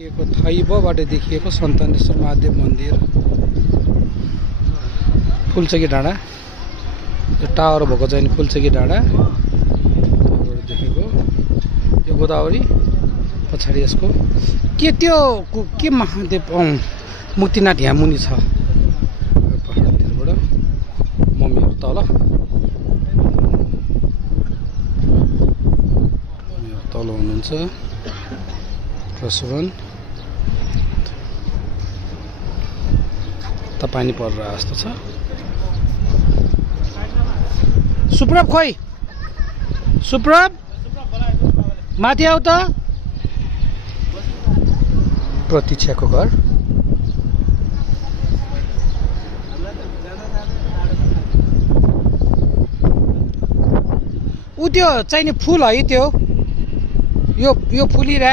थैबबाट देखिएको सन्तानेश्वर महादेव मन्दिर, फुलचकी डाँडा, यो टावर भएको चाहिँ फुलचकी डाँडा देखेको। यो गोदावरी पछाडि यसको के त्यो के महादेव मुक्तिनाथ यहाँ मुनि छ पहाडतिरबाट मम्मीहरू तल हुनुहुन्छ। रसवन त पानी पर्छ जस्तो छ। सुप्रभ खोइ सुप्रभ माथि आऊ त। प्रतीक्षाको घर उ त्यो चाहिने फुल है त्यो यो फुलिरा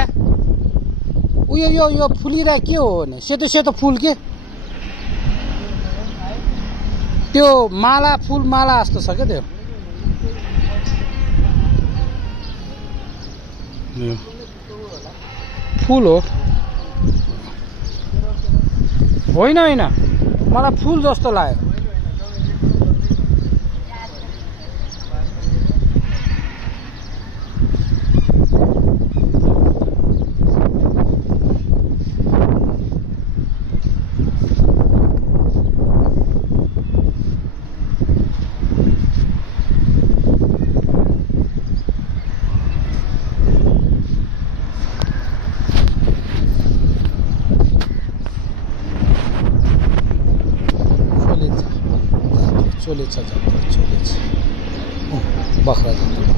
उयो यो फुलिरा के हो भने सेतो सेतो फुल के त्यो माला फुल माला जस्तो छ क्या त्यो फुल हो होइन होइन मलाई फुल जस्तो लाग्यो। चोलेचा जात्रा चोलेचा बाख्रा जात्रा